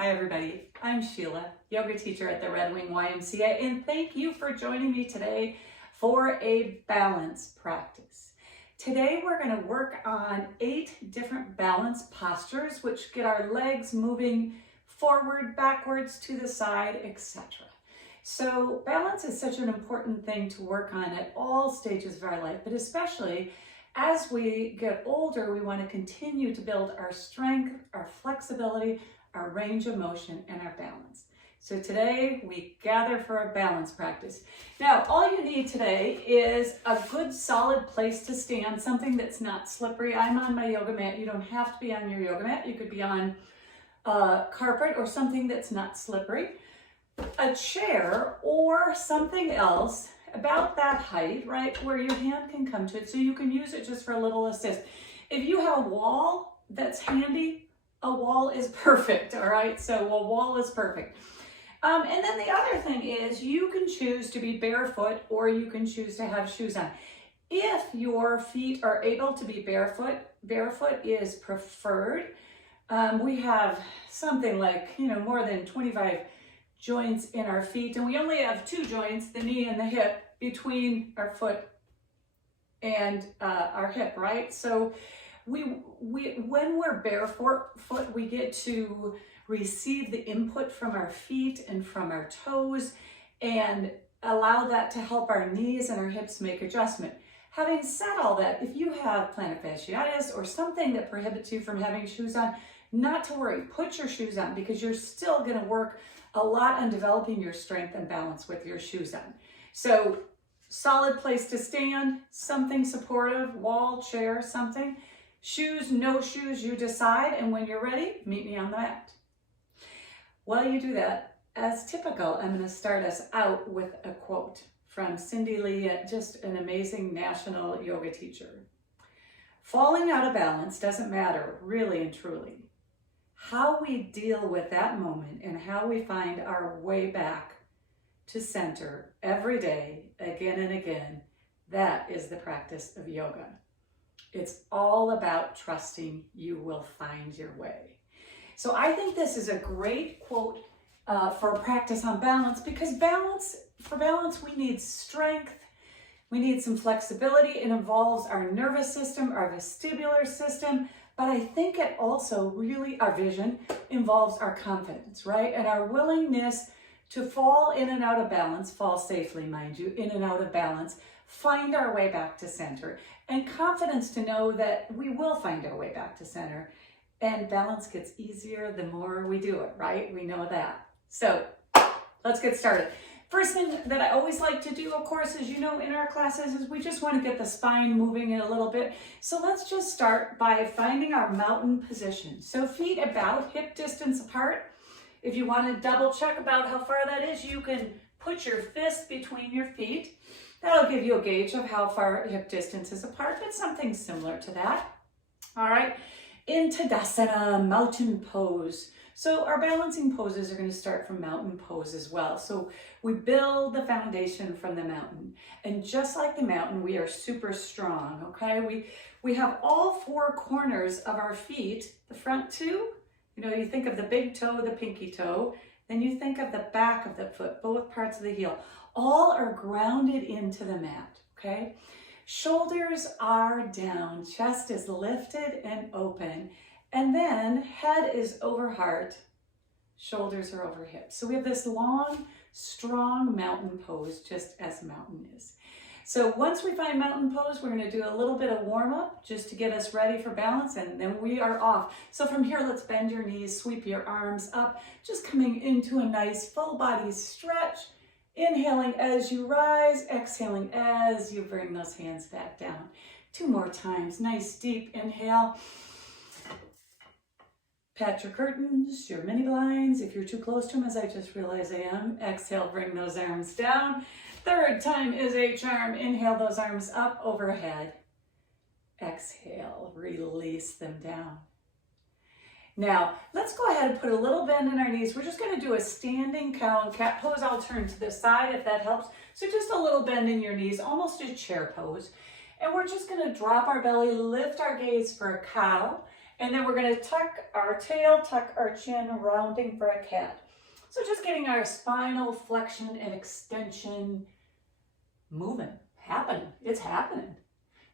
Hi everybody, I'm Sheila, yoga teacher at the Red Wing YMCA, and thank you for joining me today for a balance practice. Today we're going to work on 8 different balance postures which get our legs moving forward, backwards, to the side, etc. So balance is such an important thing to work on at all stages of our life, but especially as we get older, we want to continue to build our strength, our flexibility, our range of motion, and our balance. So today we gather for a balance practice. Now, all you need today is a good solid place to stand, something that's not slippery. I'm on my yoga mat. You don't have to be on your yoga mat. You could be on carpet or something that's not slippery. A chair or something else about that height, right, where your hand can come to it, so you can use it just for a little assist. If you have a wall that's handy, a wall is perfect, all right? So a wall is perfect. And then the other thing is you can choose to be barefoot or you can choose to have shoes on. If your feet are able to be barefoot is preferred. We have something like, more than 25 joints in our feet, and we only have 2 joints, the knee and the hip, between our foot and our hip, right? So when we're barefoot, we get to receive the input from our feet and from our toes and allow that to help our knees and our hips make adjustment. Having said all that, if you have plantar fasciitis or something that prohibits you from having shoes on, not to worry, put your shoes on because you're still going to work a lot on developing your strength and balance with your shoes on. So solid place to stand, something supportive, wall, chair, something. Shoes, no shoes, you decide, and when you're ready, meet me on the mat. While you do that, as typical, I'm going to start us out with a quote from Cindy Lee, just an amazing national yoga teacher. Falling out of balance doesn't matter, really and truly. How we deal with that moment and how we find our way back to center every day, again and again, that is the practice of yoga. It's all about trusting you will find your way. So I think this is a great quote for a practice on balance, because for balance, we need strength. We need some flexibility. It involves our nervous system, our vestibular system, but I think it also really, our vision, involves our confidence, right? And our willingness to fall in and out of balance, fall safely, mind you, in and out of balance, find our way back to center, and confidence to know that we will find our way back to center. And balance gets easier the more we do it, right? We know that. So let's get started. First thing that I always like to do, of course, as you know, in our classes, is we just want to get the spine moving in a little bit. So let's just start by finding our mountain position. So feet about hip distance apart. If you want to double check about how far that is, you can put your fist between your feet. That'll give you a gauge of how far hip distance is apart, but something similar to that. All right, in Tadasana, mountain pose. So our balancing poses are going to start from mountain pose as well. So we build the foundation from the mountain. And just like the mountain, we are super strong, okay? We have all 4 corners of our feet, the front 2, you think of the big toe, the pinky toe, then you think of the back of the foot, both parts of the heel. All are grounded into the mat, okay? Shoulders are down, chest is lifted and open, and then head is over heart, shoulders are over hips. So we have this long, strong mountain pose, just as mountain is. So once we find mountain pose, we're going to do a little bit of warm up just to get us ready for balance, and then we are off. So from here, let's bend your knees, sweep your arms up, just coming into a nice full body stretch. Inhaling as you rise, exhaling as you bring those hands back down. 2 more times. Nice deep inhale. Pat your curtains, your mini blinds. If you're too close to them, as I just realized I am, exhale, bring those arms down. 3rd time is a charm. Inhale those arms up overhead. Exhale, release them down. Now, let's go ahead and put a little bend in our knees. We're just going to do a standing cow and cat pose. I'll turn to the side if that helps. So just a little bend in your knees, almost a chair pose. And we're just going to drop our belly, lift our gaze for a cow, And then we're going to tuck our tail, tuck our chin, rounding for a cat. So just getting our spinal flexion and extension moving, happening. It's happening.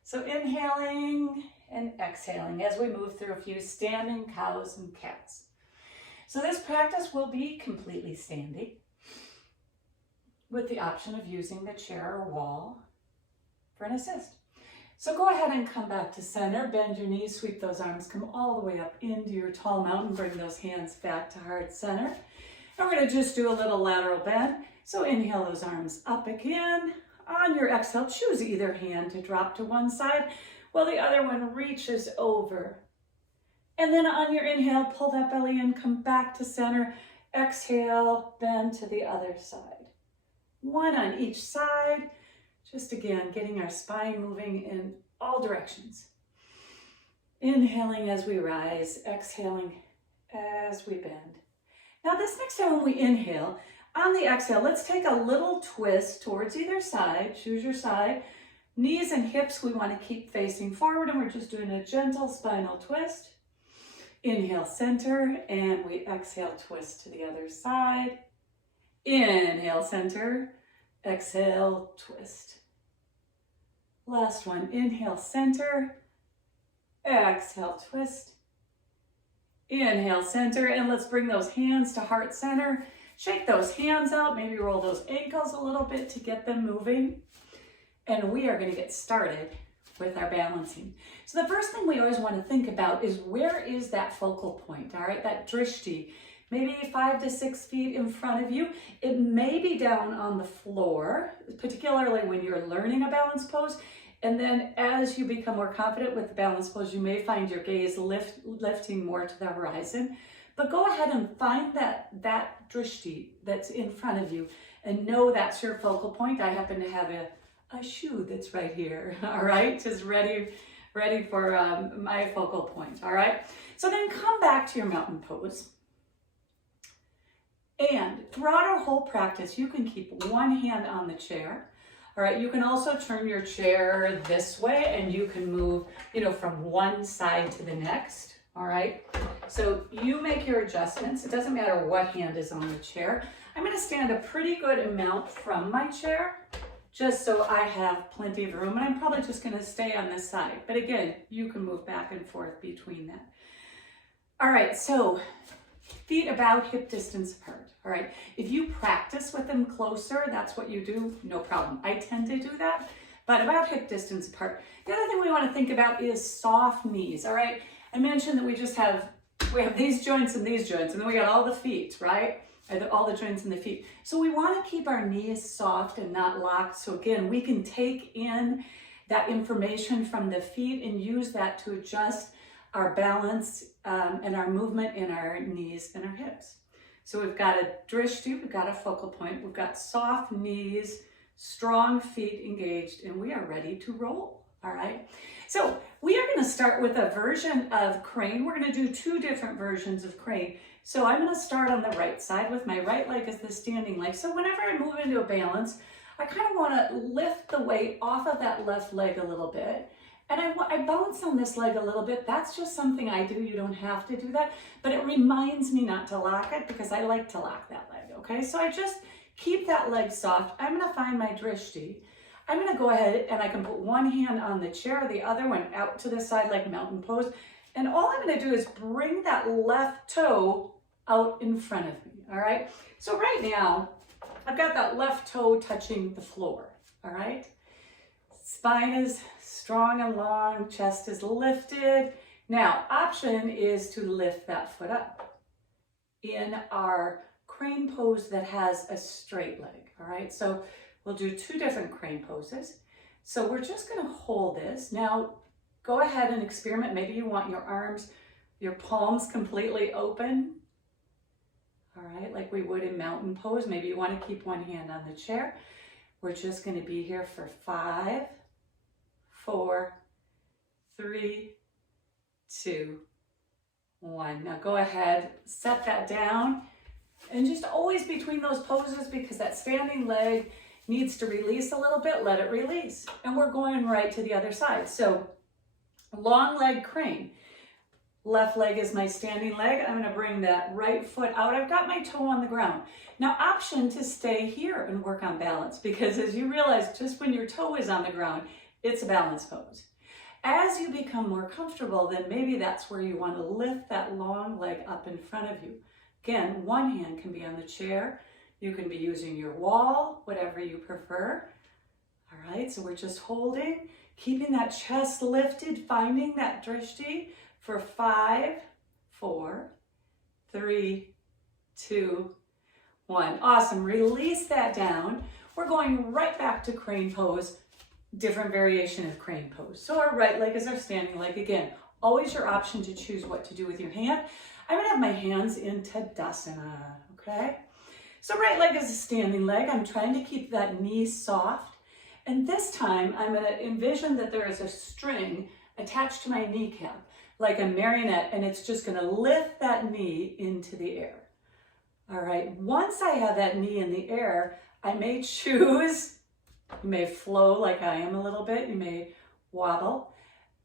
So inhaling and exhaling as we move through a few standing cows and cats. So this practice will be completely standing with the option of using the chair or wall for an assist. So go ahead and come back to center, bend your knees, sweep those arms, come all the way up into your tall mountain, bring those hands back to heart center. And we're going to just do a little lateral bend. So inhale those arms up again. On your exhale, choose either hand to drop to one side while the other one reaches over. And then on your inhale, pull that belly in, come back to center. Exhale, bend to the other side. One on each side. Just again, getting our spine moving in all directions. Inhaling as we rise, exhaling as we bend. Now this next time when we inhale, on the exhale, let's take a little twist towards either side. Choose your side. Knees and hips we want to keep facing forward, and we're just doing a gentle spinal twist. Inhale, center, and we exhale, twist to the other side. Inhale, center, exhale, twist. Last one, inhale, center, exhale, twist. Inhale, center, and let's bring those hands to heart center. Shake those hands out, maybe roll those ankles a little bit to get them moving. And we are going to get started with our balancing. So the first thing we always want to think about is where is that focal point, all right? That drishti, maybe 5 to 6 feet in front of you. It may be down on the floor, particularly when you're learning a balance pose. And then as you become more confident with the balance pose, you may find your gaze lifting more to the horizon. But go ahead and find that drishti that's in front of you and know that's your focal point. I happen to have a shoe that's right here, all right? Just ready for my focal point, all right? So then come back to your mountain pose. And throughout our whole practice, you can keep one hand on the chair. All right, you can also turn your chair this way and you can move, from one side to the next, all right? So you make your adjustments. It doesn't matter what hand is on the chair. I'm gonna stand a pretty good amount from my chair just so I have plenty of room, and I'm probably just gonna stay on this side. But again, you can move back and forth between that. All right, so feet about hip distance apart, all right? If you practice with them closer, that's what you do, no problem. I tend to do that, but about hip distance apart. The other thing we wanna think about is soft knees, all right? I mentioned that we have these joints and these joints, and then we got all the feet, right? All the joints in the feet. So we wanna keep our knees soft and not locked. So again, we can take in that information from the feet and use that to adjust our balance and our movement in our knees and our hips. So we've got a drishti, we've got a focal point, we've got soft knees, strong feet engaged, and we are ready to roll, all right? So we are gonna start with a version of crane. We're gonna do 2 different versions of crane. So I'm gonna start on the right side with my right leg as the standing leg. So whenever I move into a balance, I kind of wanna lift the weight off of that left leg a little bit. And I bounce on this leg a little bit. That's just something I do. You don't have to do that. But it reminds me not to lock it because I like to lock that leg, okay? So I just keep that leg soft. I'm gonna find my drishti. I'm gonna go ahead and I can put one hand on the chair, the other one out to the side like mountain pose. And all I'm gonna do is bring that left toe out in front of me, all right? So right now, I've got that left toe touching the floor, all right? Spine is strong and long, chest is lifted. Now, option is to lift that foot up in our crane pose that has a straight leg, all right? So we'll do 2 different crane poses. So we're just gonna hold this. Now, go ahead and experiment. Maybe you want your arms, your palms completely open, all right, like we would in mountain pose. Maybe you wanna keep one hand on the chair. We're just gonna be here for 5, 4, 3, 2, 1. Now go ahead, set that down, and just always between those poses, because that standing leg needs to release a little bit, let it release. And we're going right to the other side. So long leg crane. Left leg is my standing leg. I'm gonna bring that right foot out. I've got my toe on the ground. Now, option to stay here and work on balance, because as you realize, just when your toe is on the ground, it's a balance pose. As you become more comfortable, then maybe that's where you want to lift that long leg up in front of you. Again, one hand can be on the chair. You can be using your wall, whatever you prefer. All right, so we're just holding, keeping that chest lifted, finding that drishti for 5, 4, 3, 2, 1. Awesome, release that down. We're going right back to crane pose, different variation of crane pose. So our right leg is our standing leg. Again, always your option to choose what to do with your hand. I'm gonna have my hands in Tadasana, okay? So right leg is a standing leg. I'm trying to keep that knee soft. And this time I'm gonna envision that there is a string attached to my kneecap, like a marionette, and it's just gonna lift that knee into the air. All right, once I have that knee in the air, I may choose, you may flow like I am a little bit, you may wobble.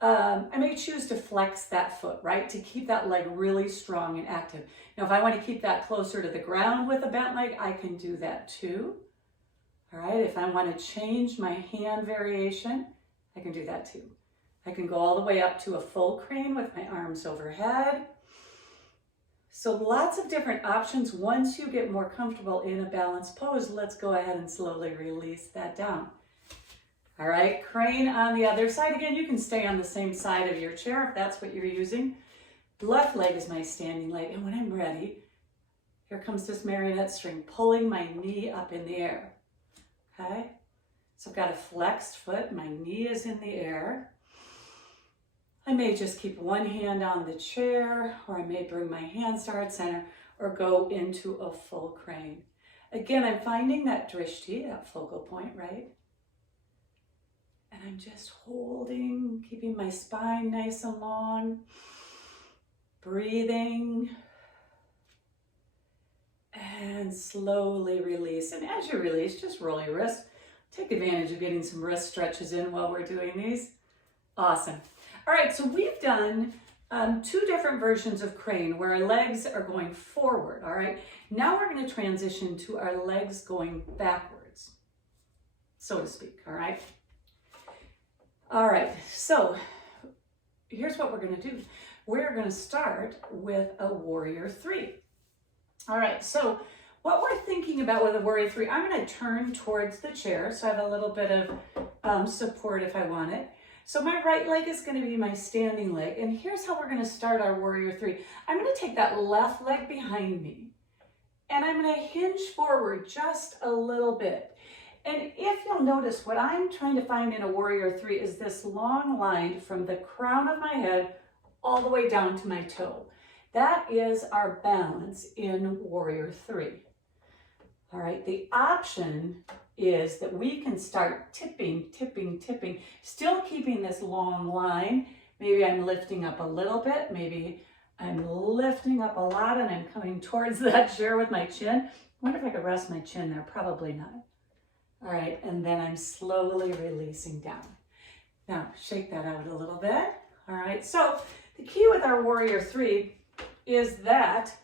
I may choose to flex that foot, right? To keep that leg really strong and active. Now, if I want to keep that closer to the ground with a bent leg, I can do that too. All right, if I want to change my hand variation, I can do that too. I can go all the way up to a full crane with my arms overhead. So lots of different options. Once you get more comfortable in a balanced pose, let's go ahead and slowly release that down. All right, crane on the other side. Again, you can stay on the same side of your chair if that's what you're using. Left leg is my standing leg, and when I'm ready, here comes this marionette string, pulling my knee up in the air, okay? So I've got a flexed foot, my knee is in the air. I may just keep one hand on the chair, or I may bring my hands to heart center, or go into a full crane. Again, I'm finding that drishti, that focal point, right? And I'm just holding, keeping my spine nice and long, breathing, and slowly release. And as you release, just roll your wrists. Take advantage of getting some wrist stretches in while we're doing these. Awesome. All right, so we've done 2 different versions of crane where our legs are going forward, all right? Now we're gonna transition to our legs going backwards, so to speak, all right? All right, so here's what we're gonna do. We're gonna start with a warrior 3. All right, so what we're thinking about with a warrior 3, I'm gonna turn towards the chair so I have a little bit of support if I want it. So my right leg is gonna be my standing leg, and here's how we're gonna start our warrior 3. I'm gonna take that left leg behind me, and I'm gonna hinge forward just a little bit. And if you'll notice, what I'm trying to find in a warrior 3 is this long line from the crown of my head all the way down to my toe. That is our balance in warrior 3. All right, the option is that we can start tipping, tipping, tipping, still keeping this long line. Maybe I'm lifting up a little bit, maybe I'm lifting up a lot and I'm coming towards that chair with my chin. I wonder if I could rest my chin there, probably not. All right, and then I'm slowly releasing down. Now, shake that out a little bit. All right, so the key with our warrior 3 is that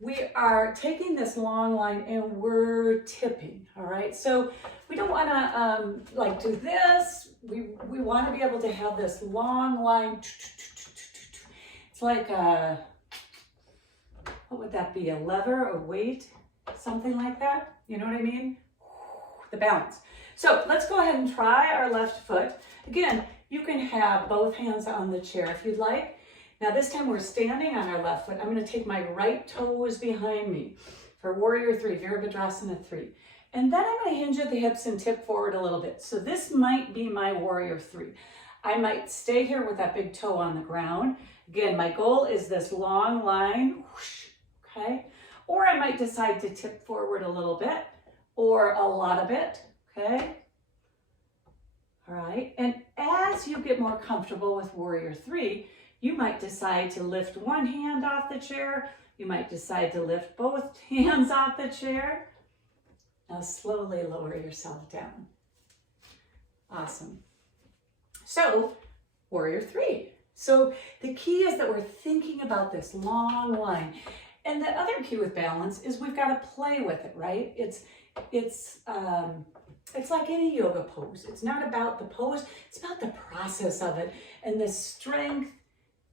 we are taking this long line and we're tipping, all right? So we don't wanna like do this. We wanna be able to have this long line. It's like a, what would that be? A lever, a weight, something like that? You know what I mean? The balance. So let's go ahead and try our left foot. Again, you can have both hands on the chair if you'd like. Now this time we're standing on our left foot. I'm gonna take my right toes behind me for warrior 3, Virabhadrasana 3. And then I'm gonna hinge at the hips and tip forward a little bit. So this might be my warrior 3. I might stay here with that big toe on the ground. Again, my goal is this long line, whoosh, okay? Or I might decide to tip forward a little bit or a lot of it, okay? All right, and as you get more comfortable with warrior 3, you might decide to lift one hand off the chair. You might decide to lift both hands off the chair. Now slowly lower yourself down. Awesome. So, warrior 3. So the key is that we're thinking about this long line. And the other key with balance is we've got to play with it, right? It's like any yoga pose. It's not about the pose, it's about the process of it and the strength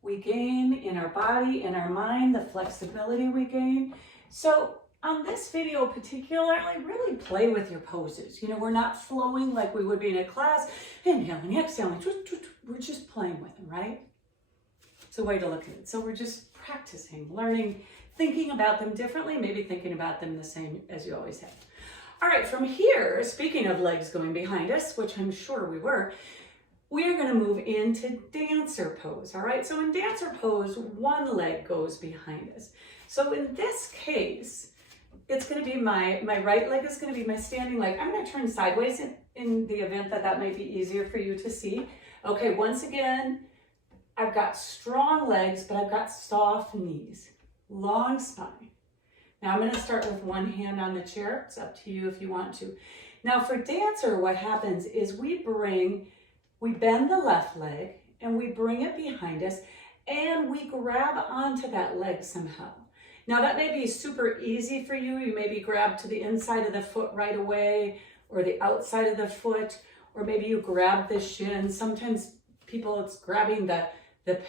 we gain in our body, in our mind, the flexibility we gain. So on this video particularly, really play with your poses. You know, we're not flowing like we would be in a class, inhaling, exhaling, we're just playing with them, right? It's a way to look at it. So we're just practicing, learning, thinking about them differently, maybe thinking about them the same as you always have. All right, from here, speaking of legs going behind us, which I'm sure we are going to move into dancer pose, all right? So in dancer pose, one leg goes behind us. So in this case, it's going to be my right leg is going to be my standing leg. I'm going to turn sideways in the event that that might be easier for you to see. Okay, once again, I've got strong legs, but I've got soft knees, long spine. Now I'm going to start with one hand on the chair. It's up to you if you want to. Now for dancer, what happens is we bend the left leg and we bring it behind us and we grab onto that leg somehow. Now that may be super easy for you. You maybe grab to the inside of the foot right away or the outside of the foot, or maybe you grab the shin. Sometimes people, it's grabbing the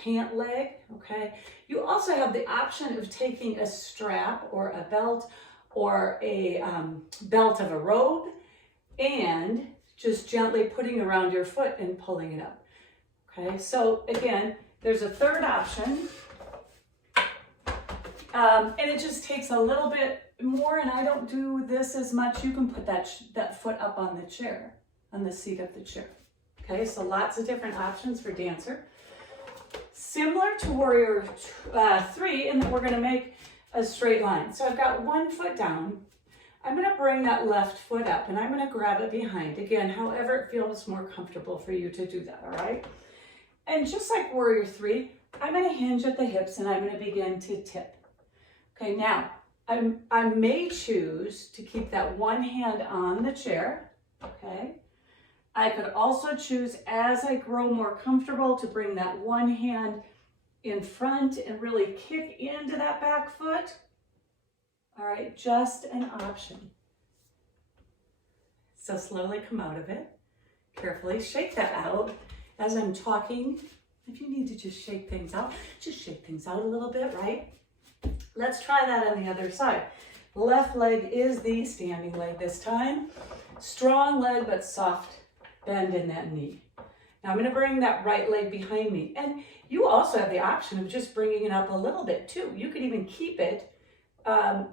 pant leg, okay? You also have the option of taking a strap or a belt or a belt of a robe and just gently putting around your foot and pulling it up, okay? So again, there's a third option, and it just takes a little bit more, and I don't do this as much. You can put that foot up on the chair, on the seat of the chair, okay? So lots of different options for dancer. Similar to warrior 3, in that we're going to make a straight line. So I've got one foot down. I'm going to bring that left foot up and I'm going to grab it behind. Again, however it feels more comfortable for you to do that, all right? And just like warrior 3, I'm going to hinge at the hips and I'm going to begin to tip. Okay, now I may choose to keep that one hand on the chair, okay? I could also choose, as I grow more comfortable, to bring that one hand in front and really kick into that back foot. All right, just an option. So slowly come out of it. Carefully shake that out as I'm talking. If you need to just shake things out a little bit, right? Let's try that on the other side. Left leg is the standing leg this time. Strong leg, but soft bend in that knee. Now I'm going to bring that right leg behind me. And you also have the option of just bringing it up a little bit too. You could even keep it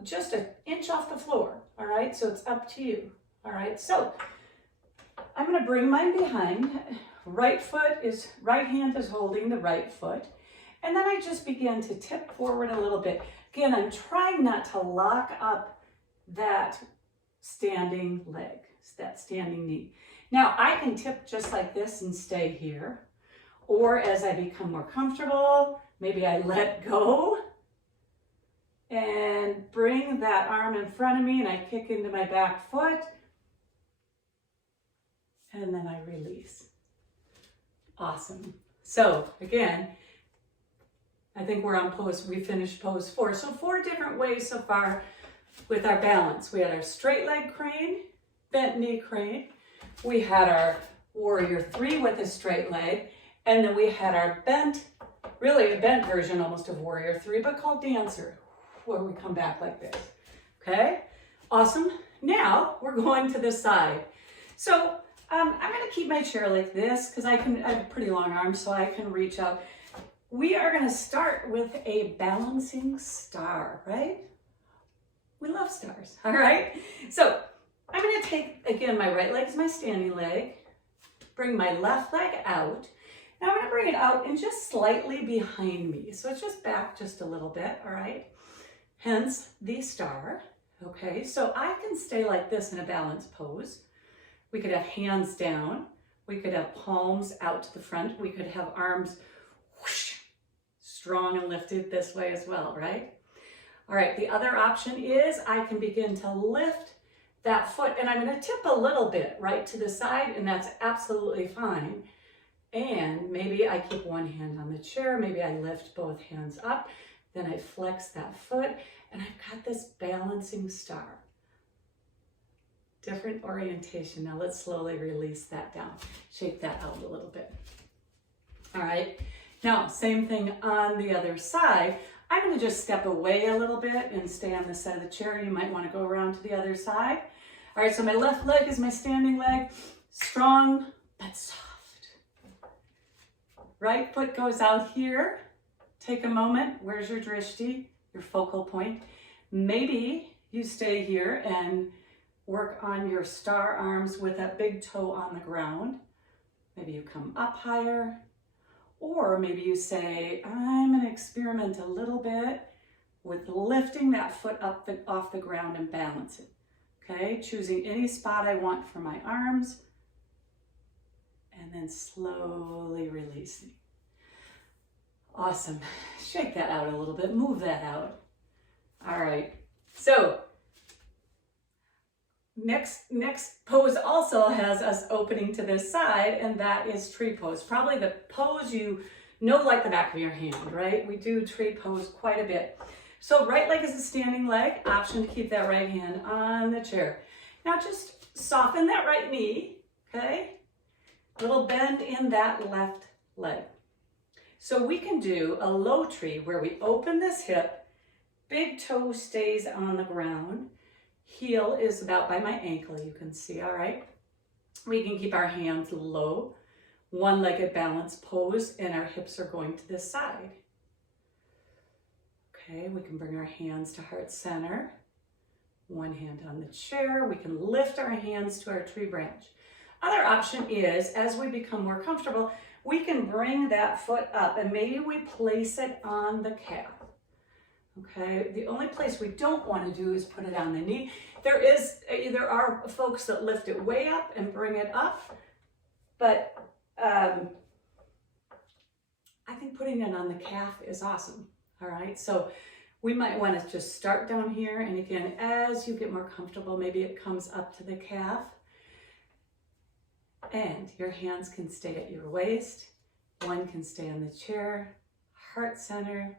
just an inch off the floor. All right, so it's up to you. All right, so I'm going to bring mine behind. Right hand is holding the right foot. And then I just begin to tip forward a little bit. Again, I'm trying not to lock up that standing leg, that standing knee. Now I can tip just like this and stay here. Or as I become more comfortable, maybe I let go and bring that arm in front of me and I kick into my back foot. And then I release. Awesome. So again, I think we're on we finished pose 4. So 4 different ways so far with our balance. We had our straight leg crane, bent knee crane. We had our warrior 3 with a straight leg. And then we had our bent, really a bent version almost of warrior 3, but called dancer, where we come back like this. Okay, awesome. Now we're going to the side. So I'm going to keep my chair like this because I have pretty long arms, so I can reach out. We are going to start with a balancing star, right? We love stars, all right? So I'm going to take, again, my right leg is my standing leg, bring my left leg out. Now I'm going to bring it out and just slightly behind me. So it's just back just a little bit, all right? Hence the star, okay? So I can stay like this in a balanced pose. We could have hands down. We could have palms out to the front. We could have arms whoosh, strong and lifted this way as well, right? All right, the other option is I can begin to lift that foot and I'm going to tip a little bit right to the side, and that's absolutely fine. And maybe I keep one hand on the chair, maybe I lift both hands up, then I flex that foot, and I've got this balancing star. Different orientation. Now let's slowly release that down. Shake that out a little bit. All right, now same thing on the other side. I'm gonna just step away a little bit and stay on this side of the chair. You might wanna go around to the other side. All right, so my left leg is my standing leg, strong but soft. Right foot goes out here. Take a moment, where's your drishti, your focal point? Maybe you stay here and work on your star arms with that big toe on the ground. Maybe you come up higher. Or maybe you say, I'm gonna experiment a little bit with lifting that foot up off the ground and balance it. Okay, choosing any spot I want for my arms and then slowly releasing. Awesome, shake that out a little bit, move that out. All right, so next pose also has us opening to this side, and that is tree pose. Probably the pose you know like the back of your hand, right? We do tree pose quite a bit. So right leg is a standing leg, option to keep that right hand on the chair. Now just soften that right knee, okay? A little bend in that left leg. So we can do a low tree where we open this hip, big toe stays on the ground, heel is about by my ankle, you can see, all right? We can keep our hands low, one-legged balance pose, and our hips are going to this side. Okay, we can bring our hands to heart center, one hand on the chair. We can lift our hands to our tree branch. Other option is, as we become more comfortable, we can bring that foot up and maybe we place it on the calf. Okay, the only place we don't want to do is put it on the knee. There are folks that lift it way up and bring it up, but I think putting it on the calf is awesome. All right, so we might want to just start down here, and again, as you get more comfortable, maybe it comes up to the calf, and your hands can stay at your waist, one can stay on the chair, heart center,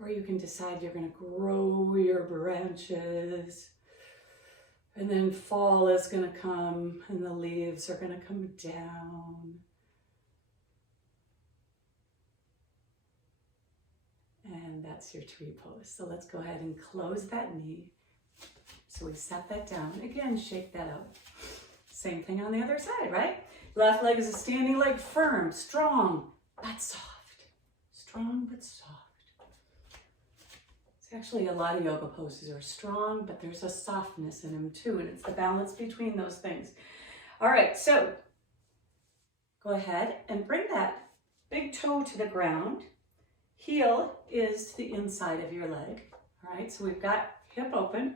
or you can decide you're going to grow your branches, and then fall is going to come, and the leaves are going to come down. And that's your tree pose. So let's go ahead and close that knee. So we set that down. Again, shake that out. Same thing on the other side, right? Left leg is a standing leg, firm, strong, but soft. Strong, but soft. It's actually a lot of yoga poses are strong, but there's a softness in them too, and it's the balance between those things. All right, so go ahead and bring that big toe to the ground. Heel is to the inside of your leg. All right, so we've got hip open.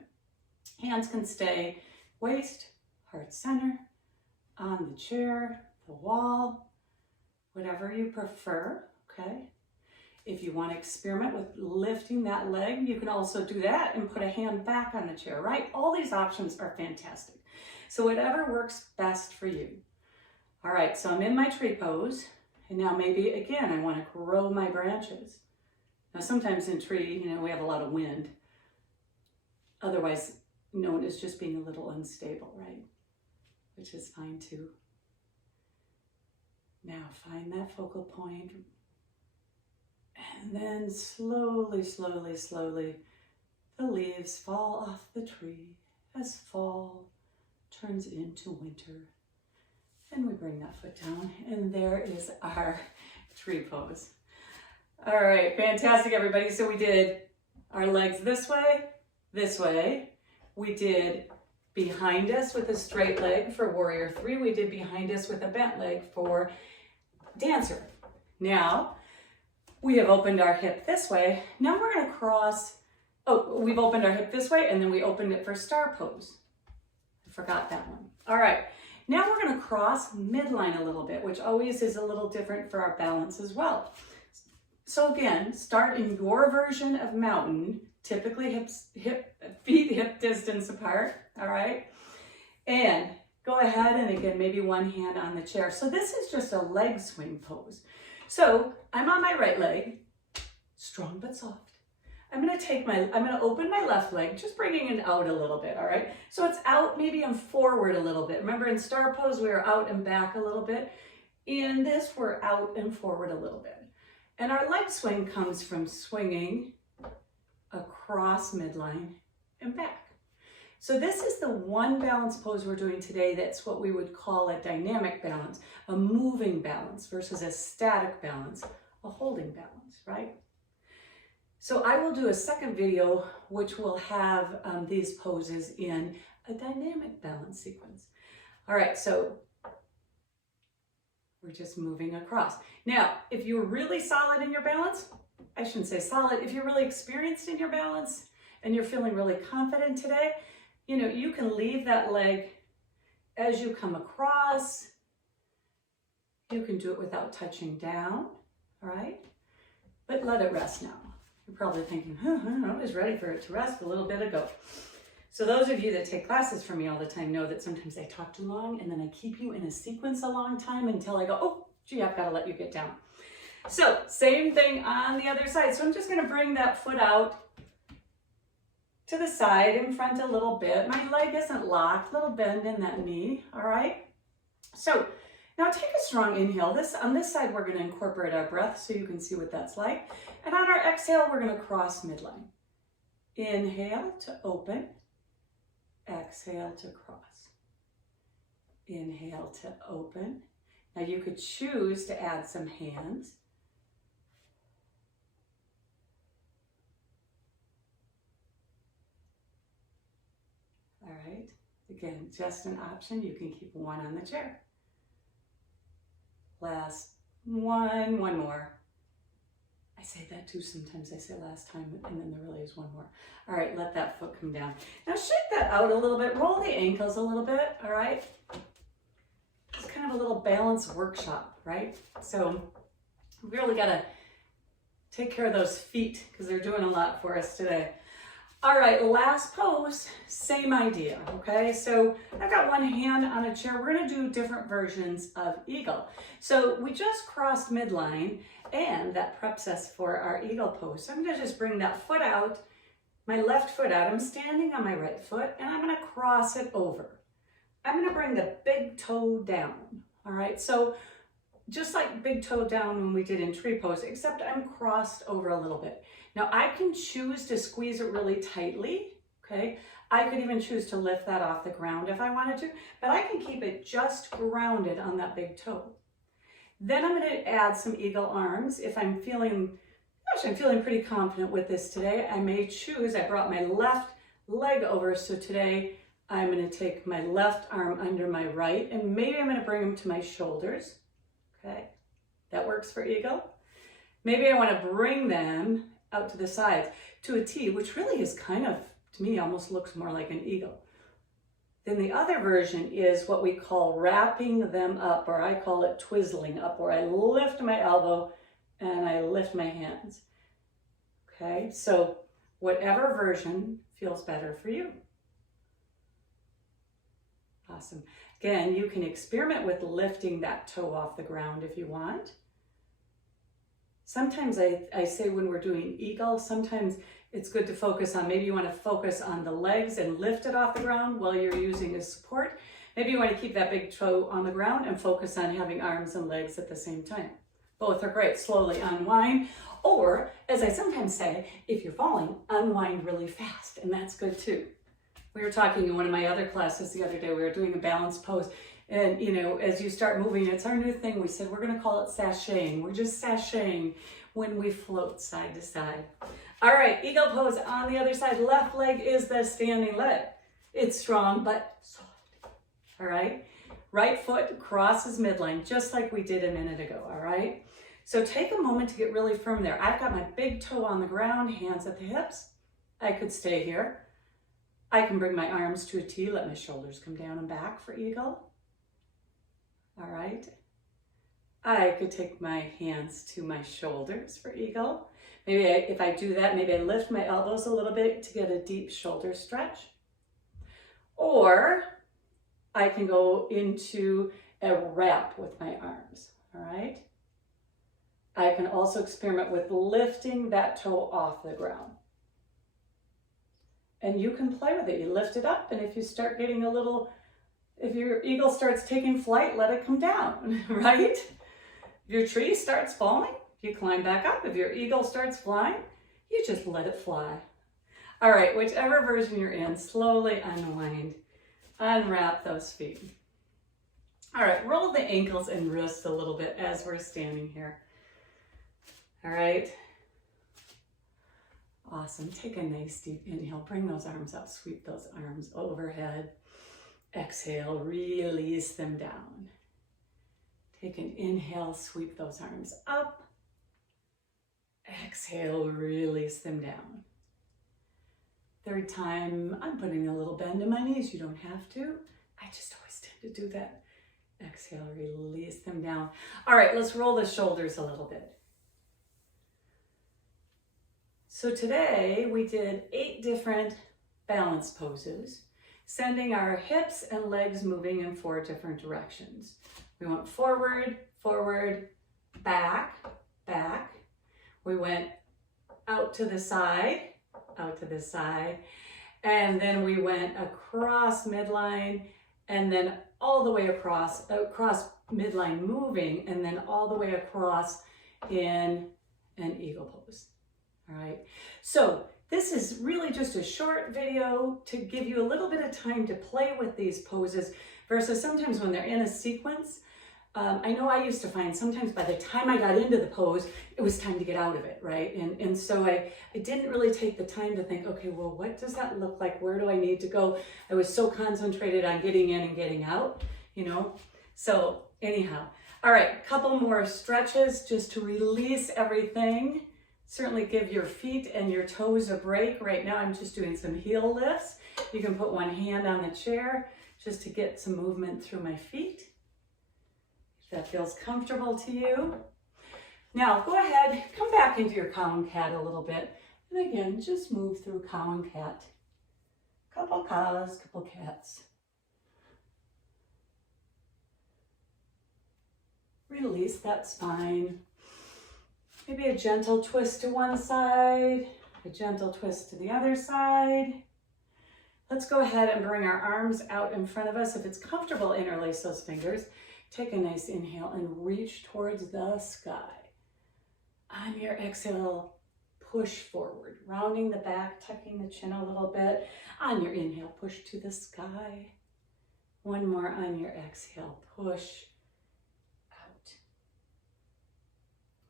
Hands can stay waist, heart center, on the chair, the wall, whatever you prefer, okay? If you want to experiment with lifting that leg, you can also do that and put a hand back on the chair, right? All these options are fantastic. So whatever works best for you. All right, so I'm in my tree pose. And now maybe, again, I want to grow my branches. Now, sometimes in tree, we have a lot of wind. Otherwise known as just being a little unstable, right? Which is fine too. Now, find that focal point. And then slowly, slowly, slowly, the leaves fall off the tree as fall turns into winter. And we bring that foot down, and there is our tree pose. All right, fantastic, everybody. So we did our legs this way. We did behind us with a straight leg for warrior 3. We did behind us with a bent leg for dancer. Now, we have opened our hip this way. Now we're gonna cross, we've opened our hip this way, and then we opened it for star pose. I forgot that one. All right. Now we're going to cross midline a little bit, which always is a little different for our balance as well. So again, start in your version of mountain, typically feet hip distance apart, all right? And go ahead and again, maybe one hand on the chair. So this is just a leg swing pose. So I'm on my right leg, strong but soft. I'm gonna open my left leg, just bringing it out a little bit, all right? So it's out maybe and forward a little bit. Remember in star pose, we were out and back a little bit. In this, we're out and forward a little bit. And our leg swing comes from swinging across midline and back. So this is the one balance pose we're doing today. That's what we would call a dynamic balance, a moving balance versus a static balance, a holding balance, right? So I will do a second video which will have these poses in a dynamic balance sequence. All right, so we're just moving across. Now, if you're really solid in your balance, I shouldn't say solid, if you're really experienced in your balance and you're feeling really confident today, you know, you can leave that leg as you come across. You can do it without touching down, all right? But let it rest now. You're probably thinking, I was ready for it to rest a little bit ago. So those of you that take classes from me all the time know that sometimes I talk too long and then I keep you in a sequence a long time until I go, oh, gee, I've got to let you get down. So same thing on the other side. So I'm just going to bring that foot out to the side in front a little bit. My leg isn't locked, little bend in that knee, all right? So now take a strong inhale. On this side, we're going to incorporate our breath so you can see what that's like. And on our exhale, we're going to cross midline. Inhale to open. Exhale to cross. Inhale to open. Now you could choose to add some hands. All right. Again, just an option. You can keep one on the chair. Last one more. I say that too sometimes. I say last time and then there really is one more. All right, let that foot come down. Now shake that out a little bit. Roll the ankles a little bit, all right? It's kind of a little balance workshop, right? So we really got to take care of those feet because they're doing a lot for us today. All right, last pose, same idea, okay? So I've got one hand on a chair. We're gonna do different versions of eagle. So we just crossed midline and that preps us for our eagle pose. So I'm gonna just bring that foot out, my left foot out. I'm standing on my right foot and I'm gonna cross it over. I'm gonna bring the big toe down, all right? So just like big toe down when we did in tree pose, except I'm crossed over a little bit. Now I can choose to squeeze it really tightly, okay? I could even choose to lift that off the ground if I wanted to, but I can keep it just grounded on that big toe. Then I'm gonna add some eagle arms. If I'm feeling, gosh, I'm feeling pretty confident with this today, I may choose, I brought my left leg over, so today I'm gonna take my left arm under my right, and maybe I'm gonna bring them to my shoulders, okay? That works for eagle. Maybe I wanna bring them out to the sides to a T, which really is kind of, to me, almost looks more like an eagle. Then the other version is what we call wrapping them up, or I call it twizzling up, where I lift my elbow and I lift my hands. Okay, so whatever version feels better for you. Awesome. Again, you can experiment with lifting that toe off the ground if you want. Sometimes I say when we're doing eagle, sometimes it's good to focus on, maybe you want to focus on the legs and lift it off the ground while you're using a support. Maybe you want to keep that big toe on the ground and focus on having arms and legs at the same time. Both are great. Slowly unwind. Or, as I sometimes say, if you're falling, unwind really fast, and that's good too. We were talking in one of my other classes the other day, we were doing a balance pose. And, you know, as you start moving, it's our new thing. We said, we're going to call it sashaying. We're just sashaying when we float side to side. All right, eagle pose on the other side. Left leg is the standing leg. It's strong, but soft. All right. Right foot crosses midline, just like we did a minute ago. All right. So take a moment to get really firm there. I've got my big toe on the ground, hands at the hips. I could stay here. I can bring my arms to a T, let my shoulders come down and back for eagle. All right. I could take my hands to my shoulders for eagle. Maybe if I do that, maybe I lift my elbows a little bit to get a deep shoulder stretch. Or I can go into a wrap with my arms, all right? I can also experiment with lifting that toe off the ground. And you can play with it. You lift it up, and if you start getting if your eagle starts taking flight, let it come down, right? If your tree starts falling, you climb back up. If your eagle starts flying, you just let it fly. All right, whichever version you're in, slowly unwind, unwrap those feet. All right, roll the ankles and wrists a little bit as we're standing here. All right. Awesome. Take a nice deep inhale. Bring those arms up. Sweep those arms overhead. Exhale. Release them down. Take an inhale. Sweep those arms up. Exhale. Release them down. Third time, I'm putting a little bend in my knees. You don't have to. I just always tend to do that. Exhale. Release them down. All right. Let's roll the shoulders a little bit. So today we did 8 different balance poses, sending our hips and legs moving in 4 different directions. We went forward, forward, back, back. We went out to the side, and then we went across midline, and then all the way across midline moving, and then all the way across in an eagle pose. All right, so this is really just a short video to give you a little bit of time to play with these poses versus sometimes when they're in a sequence. I know I used to find sometimes by the time I got into the pose, it was time to get out of it, right? And so I didn't really take the time to think, okay, well, what does that look like? Where do I need to go? I was so concentrated on getting in and getting out, you know? So anyhow, all right, couple more stretches just to release everything. Certainly give your feet and your toes a break. Right now I'm just doing some heel lifts. You can put one hand on the chair just to get some movement through my feet. If that feels comfortable to you. Now go ahead, come back into your cow and cat a little bit. And again, just move through cow and cat. Couple cows, couple cats. Release that spine. Maybe a gentle twist to one side, a gentle twist to the other side. Let's go ahead and bring our arms out in front of us. If it's comfortable, interlace those fingers. Take a nice inhale and reach towards the sky. On your exhale, push forward, rounding the back, tucking the chin a little bit. On your inhale, push to the sky. One more on your exhale, push.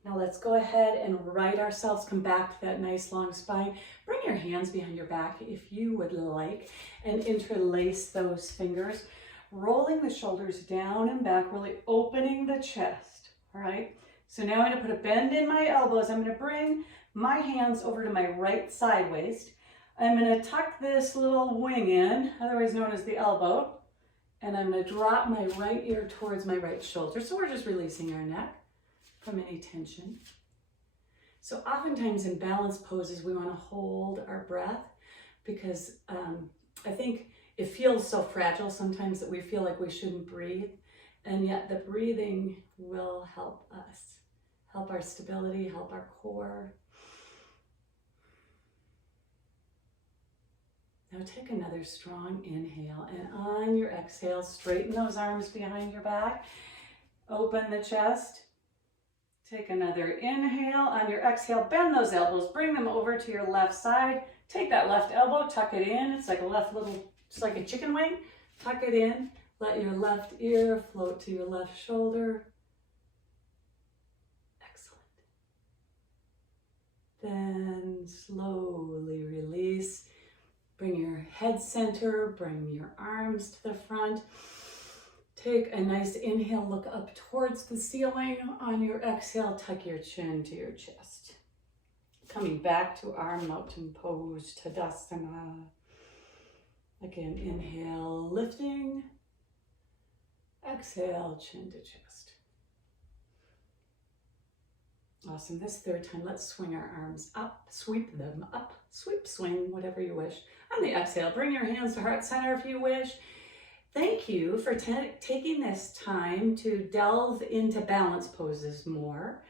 Now let's go ahead and right ourselves, come back to that nice long spine. Bring your hands behind your back if you would like, and interlace those fingers, rolling the shoulders down and back, really opening the chest, all right? So now I'm gonna put a bend in my elbows. I'm gonna bring my hands over to my right side waist. I'm gonna tuck this little wing in, otherwise known as the elbow, and I'm gonna drop my right ear towards my right shoulder. So we're just releasing our neck from any tension. So oftentimes in balance poses, we want to hold our breath because I think it feels so fragile sometimes that we feel like we shouldn't breathe. And yet the breathing will help us, help our stability, help our core. Now take another strong inhale, and on your exhale, straighten those arms behind your back, open the chest. Take another inhale. On your exhale, bend those elbows, bring them over to your left side. Take that left elbow, tuck it in. It's like a left little, just like a chicken wing. Tuck it in. Let your left ear float to your left shoulder. Excellent. Then slowly release. Bring your head center, bring your arms to the front. Take a nice inhale, look up towards the ceiling. On your exhale, tuck your chin to your chest. Coming back to our mountain pose, Tadasana. Again, inhale, lifting. Exhale, chin to chest. Awesome. This third time, let's swing our arms up, sweep them up, sweep, swing, whatever you wish. On the exhale, bring your hands to heart center if you wish. Thank you for taking this time to delve into balance poses more.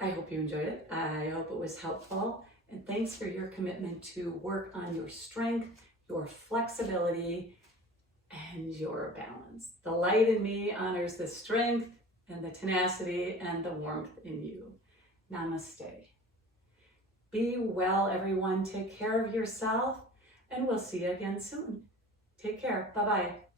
I hope you enjoyed it. I hope it was helpful. And thanks for your commitment to work on your strength, your flexibility, and your balance. The light in me honors the strength and the tenacity and the warmth in you. Namaste. Be well, everyone. Take care of yourself, and we'll see you again soon. Take care. Bye-bye.